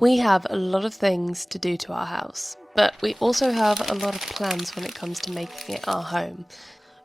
We have a lot of things to do to our house, but we also have a lot of plans when it comes to making it our home.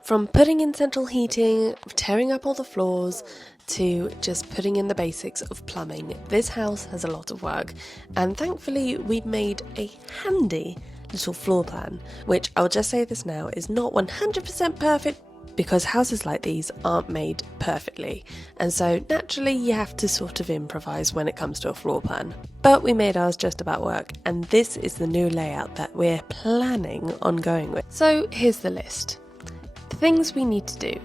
From putting in central heating, tearing up all the floors, to just putting in the basics of plumbing. This house has a lot of work, and thankfully we've made a handy little floor plan, which I'll just say this now is not 100% perfect, because houses like these aren't made perfectly, and so naturally you have to sort of improvise when it comes to a floor plan. But we made ours just about work, and this is the new layout that we're planning on going with. So here's the list. The things we need to do.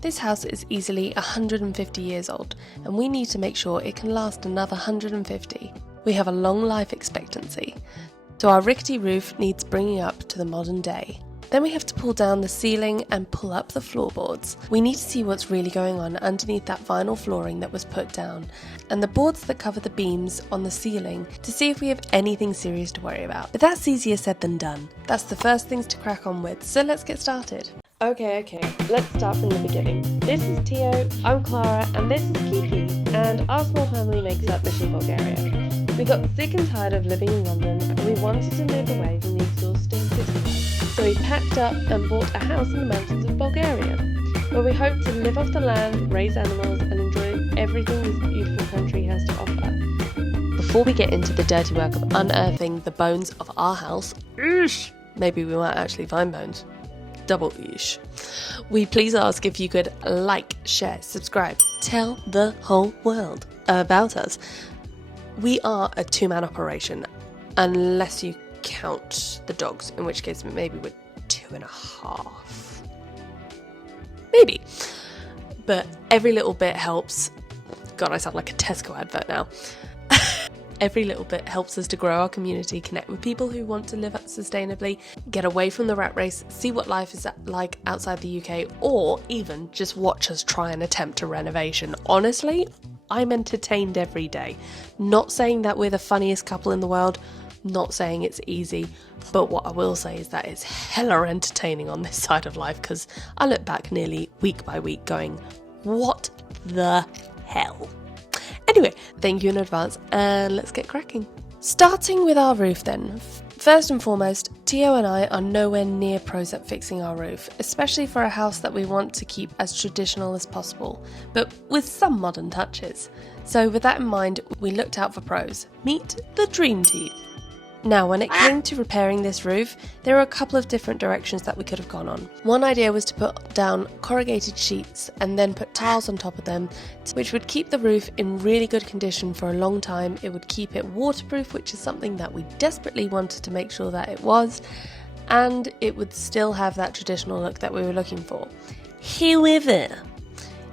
This house is easily 150 years old, and we need to make sure it can last another 150. We have a long life expectancy, so our rickety roof needs bringing up to the modern day. Then we have to pull down the ceiling and pull up the floorboards. We need to see what's really going on underneath that vinyl flooring that was put down, and the boards that cover the beams on the ceiling to see if we have anything serious to worry about. But that's easier said than done. That's the first things to crack on with, so let's get started. Okay, let's start from the beginning. This is Tio, I'm Clara, and this is Kiki, and our small family makes up Mission.Bulgaria. We got sick and tired of living in London, and we wanted to move away from the exhausting city life. So we packed up and bought a house in the mountains of Bulgaria, where we hope to live off the land, raise animals, and enjoy everything this beautiful country has to offer. Before we get into the dirty work of unearthing the bones of our house, maybe we might actually find bones. Double ish. We please ask if you could like, share, subscribe, tell the whole world about us. We are a two-man operation, unless you count the dogs, in which case maybe we're 2.5. Maybe. But every little bit helps. God, I sound like a Tesco advert now. Every little bit helps us to grow our community, connect with people who want to live sustainably, get away from the rat race, see what life is like outside the UK, or even just watch us try and attempt a renovation. Honestly, I'm entertained every day. Not saying that we're the funniest couple in the world, not saying it's easy, but what I will say is that it's hella entertaining on this side of life, because I look back nearly week by week going, what the hell? Anyway, thank you in advance, and let's get cracking. Starting with our roof then. First and foremost, Tio and I are nowhere near pros at fixing our roof, especially for a house that we want to keep as traditional as possible, but with some modern touches. So with that in mind, we looked out for pros. Meet the dream team. Now, when it came to repairing this roof, there were a couple of different directions that we could have gone on. One idea was to put down corrugated sheets and then put tiles on top of them, which would keep the roof in really good condition for a long time. It would keep it waterproof, which is something that we desperately wanted to make sure that it was, and it would still have that traditional look that we were looking for. However,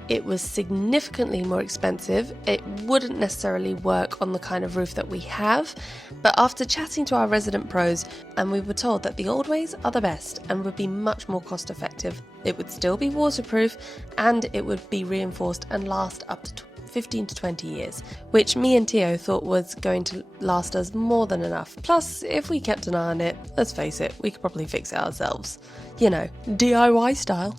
it was significantly more expensive. It wouldn't necessarily work on the kind of roof that we have, but after chatting to our resident pros, and we were told that the old ways are the best and would be much more cost effective. It would still be waterproof, and it would be reinforced and last up to 15 to 20 years, which me and Tio thought was going to last us more than enough. Plus, if we kept an eye on it, let's face it, we could probably fix it ourselves. You know, DIY style.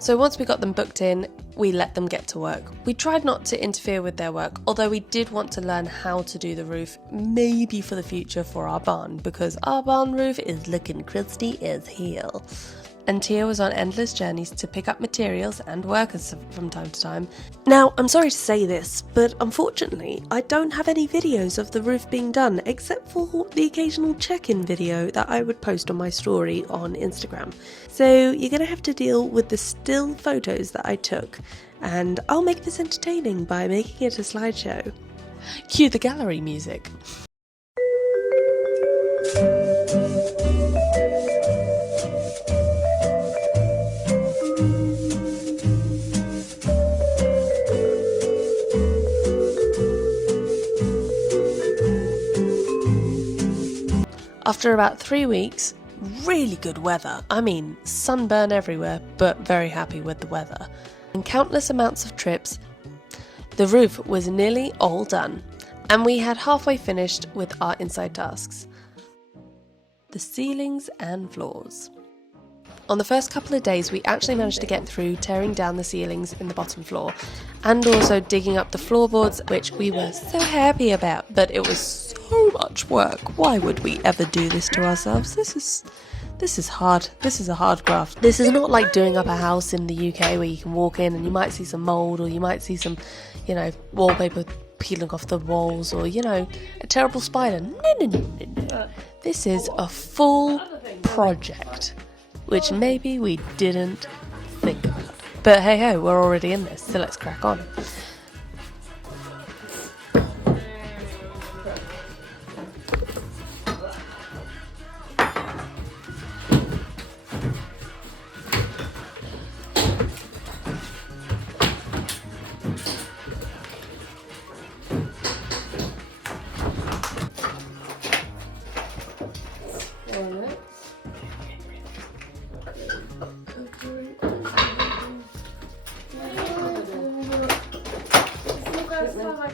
So once we got them booked in, we let them get to work. We tried not to interfere with their work, although we did want to learn how to do the roof, maybe for the future for our barn, because our barn roof is looking crusty as hell. And Tia was on endless journeys to pick up materials and workers from time to time. Now, I'm sorry to say this, but unfortunately, I don't have any videos of the roof being done, except for the occasional check-in video that I would post on my story on Instagram. So you're going to have to deal with the still photos that I took, and I'll make this entertaining by making it a slideshow. Cue the gallery music. After about 3 weeks, really good weather, I mean sunburn everywhere, but very happy with the weather, and countless amounts of trips, the roof was nearly all done, and we had halfway finished with our inside tasks. The ceilings and floors. On the first couple of days, we actually managed to get through tearing down the ceilings in the bottom floor and also digging up the floorboards, which we were so happy about, but it was so much work. Why would we ever do this to ourselves? This is hard. This is a hard graft. This is not like doing up a house in the UK where you can walk in and you might see some mould, or you might see some, wallpaper peeling off the walls, or, a terrible spider. No. This is a full project, which maybe we didn't think about. But hey ho, we're already in this, so let's crack on.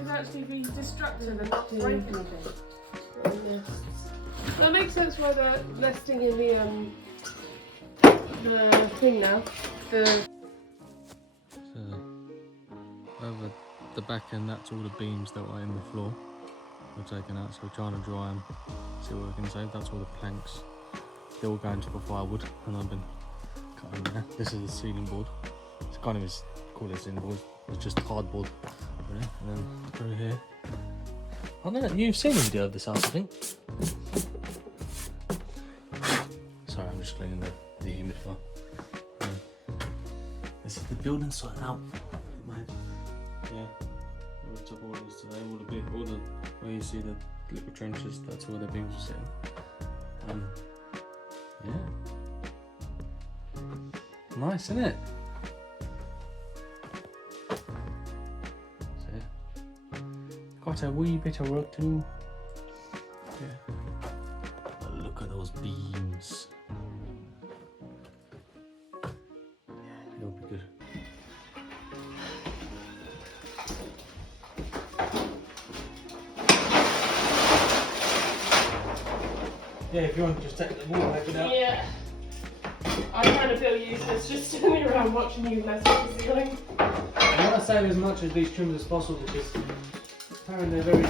Actually be destructive and not break anything. That makes sense why they're nesting in the thing now. So over the back end, that's all the beams that were in the floor. We're taking out, so we're trying to dry them, see what we can save. That's all the planks. They're all going to the firewood, and I've been cutting there. This is the ceiling board. It's kind of call it ceiling board. It's just cardboard. And then through here. I don't know, you've seen a video of this house, I think. Sorry, I'm just cleaning the humidifier. This is the building site now. Yeah, we took all these today. All the where you see the little trenches, that's where the beams are sitting. Yeah. Nice, isn't it? Got a wee bit of work to do. Yeah. But look at those beams. Yeah, it'll be good. Yeah, if you want to just take the wallpaper out. Yeah. I kind of feel useless just standing around watching you mess with the ceiling. I want to save as much of these trims as possible because apparently they're very...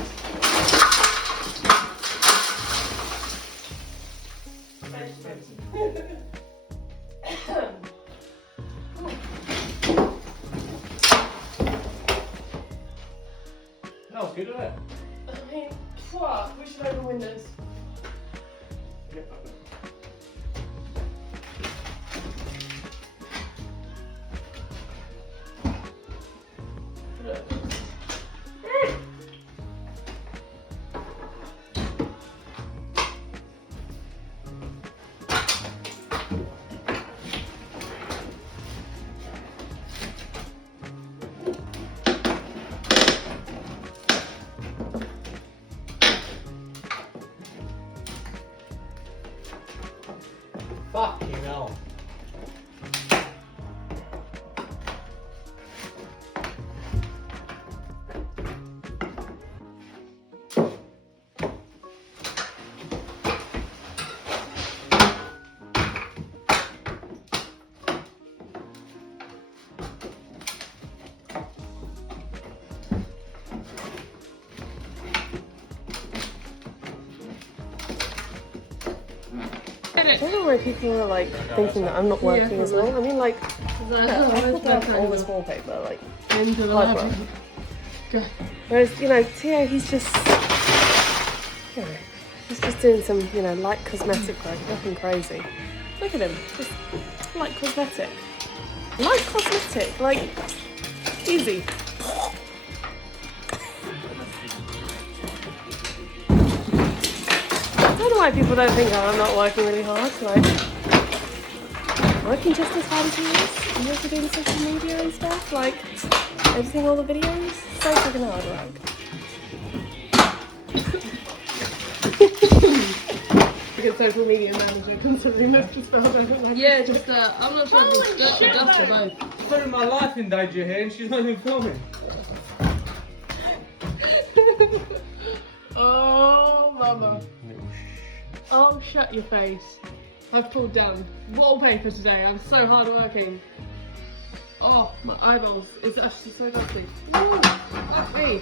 That was good, wasn't it? I mean, what? We should open windows. Fucking hell. I don't know why people are like thinking that I'm not working as well. I mean, like, I put down all this wallpaper, like, hard work. Whereas, Theo, he's just doing some, light cosmetic work, nothing crazy. Look at him, just light cosmetic. Light cosmetic, like, easy. I don't know why people don't think I'm not working really hard. Like, I'm working just as hard as he is. I'm also doing social media and stuff. Like, editing all the videos. So fucking hard work. Like a social media manager, considering that's just spelled out. Yeah, just I'm not trying to dust for both. I'm putting my life in danger here and she's not even filming. Oh, mama. Oh, shut your face. I've pulled down wallpaper today. I'm so hard working. Oh, my eyeballs. It's actually so dusty. Ooh, fuck me.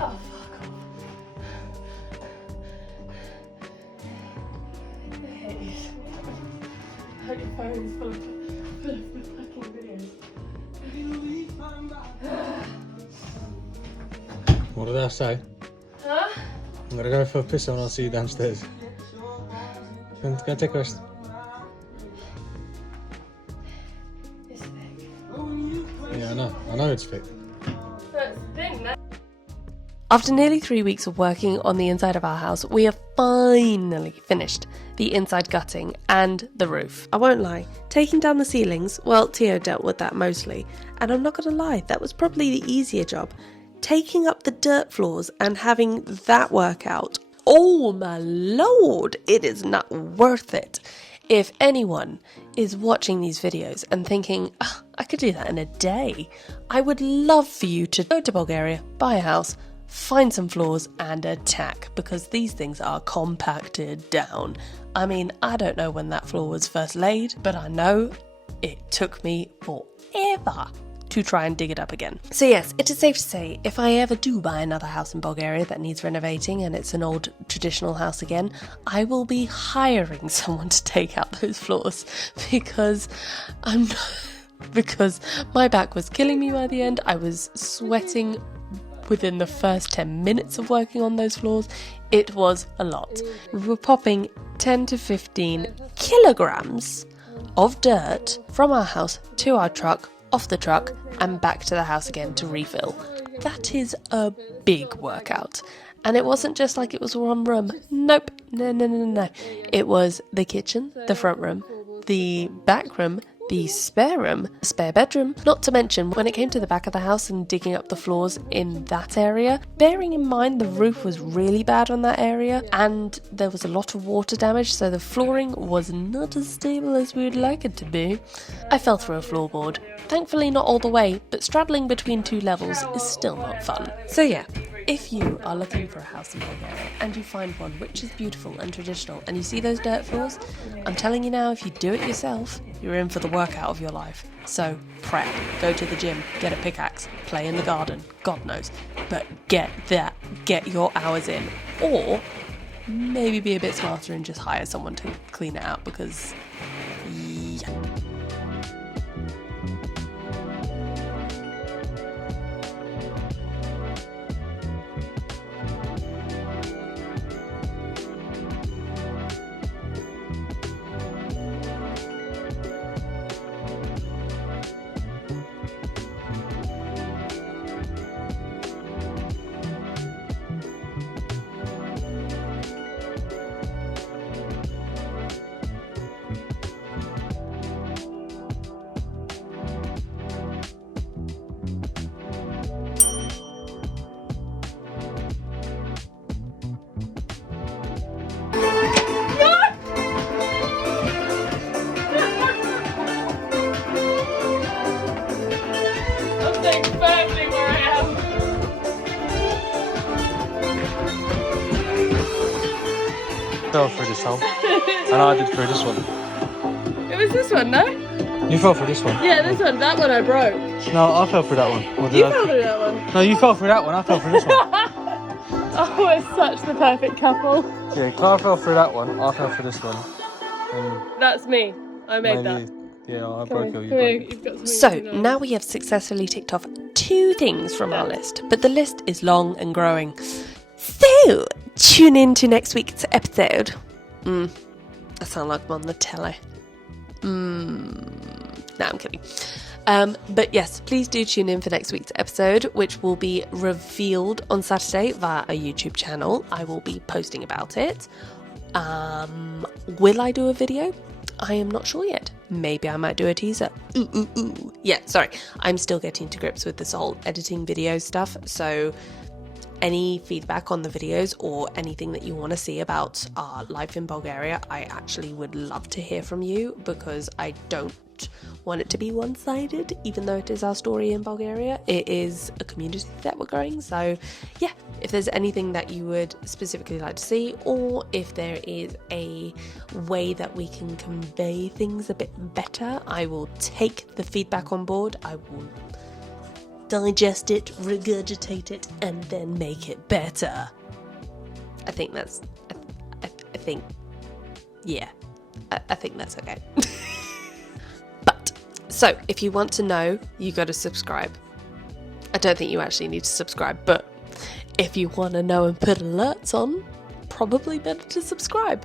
Oh, fuck off. I hate you. I hope your phone is full of fucking videos. What did I say? Huh? I'm gonna go for a piss and I'll see you downstairs. Go take a rest. It's thick. Yeah, I know it's thick. That's the thing, that. After nearly 3 weeks of working on the inside of our house, we have finally finished the inside gutting and the roof. I won't lie, taking down the ceilings, well, Theo dealt with that mostly, and I'm not gonna lie, that was probably the easier job. Taking up the dirt floors and having that work out, oh my lord, it is not worth it. If anyone is watching these videos and thinking, oh, I could do that in a day, I would love for you to go to Bulgaria, buy a house, find some floors and attack, because these things are compacted down. I mean, I don't know when that floor was first laid, but I know it took me forever to try and dig it up again. So yes, it is safe to say, if I ever do buy another house in Bulgaria that needs renovating and it's an old traditional house again, I will be hiring someone to take out those floors, because because my back was killing me by the end. I was sweating within the first 10 minutes of working on those floors. It was a lot. We were popping 10 to 15 kilograms of dirt from our house to our truck, off the truck, and back to the house again to refill. That is a big workout. And it wasn't just like it was one room. Nope. No. It was the kitchen, the front room, the back room, the spare room, the spare bedroom. Not to mention, when it came to the back of the house and digging up the floors in that area, bearing in mind the roof was really bad on that area and there was a lot of water damage, so the flooring was not as stable as we would like it to be. I fell through a floorboard. Thankfully not all the way, but straddling between two levels is still not fun. So yeah, if you are looking for a house in Bulgaria and you find one which is beautiful and traditional and you see those dirt floors, I'm telling you now, if you do it yourself, you're in for the workout of your life. So prep, go to the gym, get a pickaxe, play in the garden, God knows, but get your hours in. Or maybe be a bit smarter and just hire someone to clean it out, because yeah. Fell through this hole. And I did through this one. It was this one, no? You fell through this one. Yeah, this one. That one I broke. No, I fell through that one. Or did You I? fell through that one. No, you fell through that one. I fell through this one. Oh, we're such the perfect couple. Yeah, Clara fell through that one. I fell through this one. And That's me. I made that. maybe, yeah, I broke it. You Come here, broke it. you've got something So to do. now we have successfully ticked off 2 things from our list, but the list is long and growing. So tune in to next week's episode. I sound like I'm on the telly. No, I'm kidding. But yes, please do tune in for next week's episode, which will be revealed on Saturday via a YouTube channel. I will be posting about it. Will I do a video? I am not sure yet. Maybe I might do a teaser. Ooh. Yeah, sorry. I'm still getting to grips with this whole editing video stuff, so any feedback on the videos or anything that you want to see about our life in Bulgaria, I actually would love to hear from you, because I don't want it to be one-sided, even though it is our story in Bulgaria. It is a community that we're growing. So yeah, if there's anything that you would specifically like to see, or if there is a way that we can convey things a bit better, I will take the feedback on board. I will digest it, regurgitate it, and then make it better. I think that's okay. But, so, if you want to know, you got to subscribe. I don't think you actually need to subscribe, but if you want to know and put alerts on, probably better to subscribe.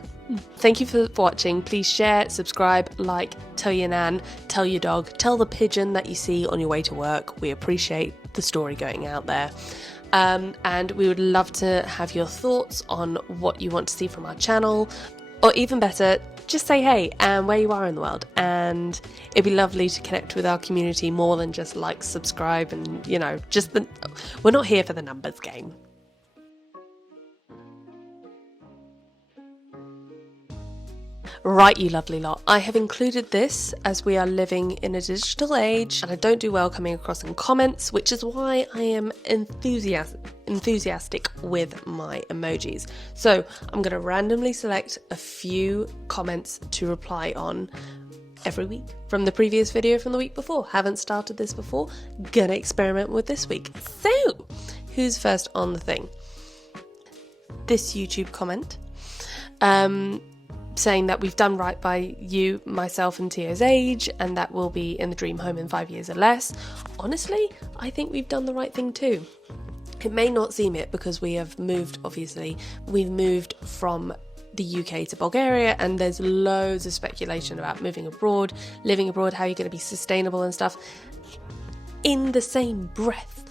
Thank you for watching. Please share, subscribe, like, tell your nan, tell your dog, tell the pigeon that you see on your way to work. We appreciate the story going out there. And we would love to have your thoughts on what you want to see from our channel, or even better, just say hey and where you are in the world. And it'd be lovely to connect with our community more than just like, subscribe, and we're not here for the numbers game. Right, you lovely lot. I have included this as we are living in a digital age and I don't do well coming across in comments, which is why I am enthusiastic with my emojis. So I'm going to randomly select a few comments to reply on every week from the previous video from the week before. Haven't started this before, gonna experiment with this week. So, who's first on the thing? This YouTube comment. Saying that we've done right by you, myself and Tio's age, and that we'll be in the dream home in 5 years or less. Honestly, I think we've done the right thing too. It may not seem it because we have moved, obviously, we've moved from the UK to Bulgaria, and there's loads of speculation about moving abroad, living abroad, how you're going to be sustainable and stuff. In the same breath,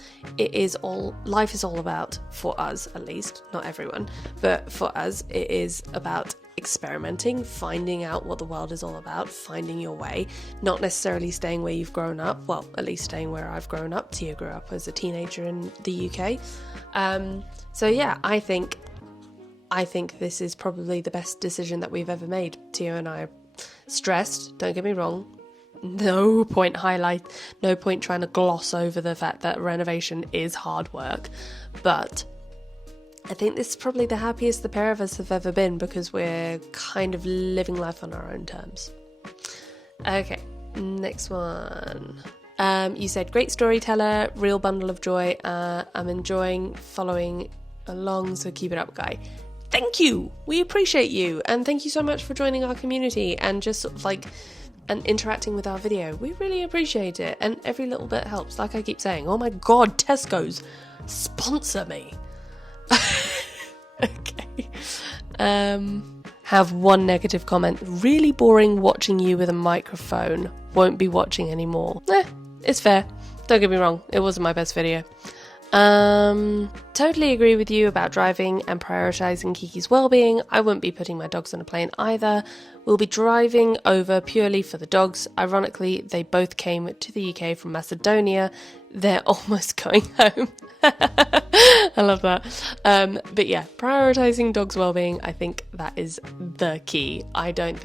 life is all about, for us at least, not everyone, but for us, it is about experimenting, finding out what the world is all about, finding your way, not necessarily staying where you've grown up. Well, at least staying where I've grown up. Tia grew up as a teenager in the UK. So yeah, I think this is probably the best decision that we've ever made. Tia and I are stressed, don't get me wrong. No point trying to gloss over the fact that renovation is hard work, but I think this is probably the happiest the pair of us have ever been because we're kind of living life on our own terms. Okay, next one. You said, great storyteller, real bundle of joy. I'm enjoying following along, so keep it up, guy. Thank you! We appreciate you, and thank you so much for joining our community and just sort of like and interacting with our video. We really appreciate it, and every little bit helps. Like I keep saying, oh my god, Tesco's, sponsor me. Okay. Have one negative comment. Really boring watching you with a microphone. Won't be watching anymore. It's fair. Don't get me wrong, it wasn't my best video. Totally agree with you about driving and prioritising Kiki's well-being. I wouldn't be putting my dogs on a plane either. We'll be driving over purely for the dogs. Ironically, they both came to the UK from Macedonia. They're almost going home. I love that. But yeah, prioritising dogs' well-being, I think that is the key. I don't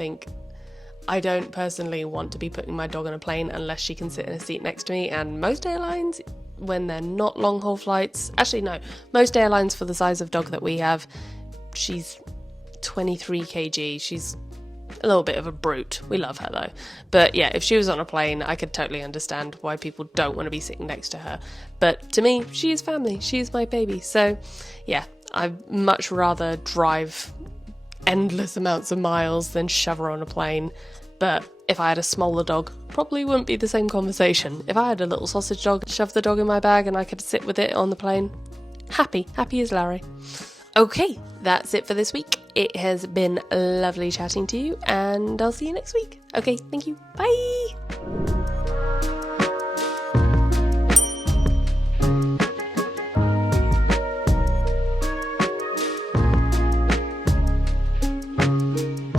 personally want to be putting my dog on a plane unless she can sit in a seat next to me, and most airlines, when they're not long haul flights, actually no, most airlines for the size of dog that we have, she's 23 kg, she's a little bit of a brute. We love her though. But yeah, if she was on a plane, I could totally understand why people don't want to be sitting next to her. But to me, she is family, she is my baby. So yeah, I'd much rather drive endless amounts of miles than shove her on a plane. But if I had a smaller dog, probably wouldn't be the same conversation. If I had a little sausage dog, shove the dog in my bag and I could sit with it on the plane, happy as Larry. Okay, that's it for this week. It has been lovely chatting to you, and I'll see you next week. Okay, thank you. Bye!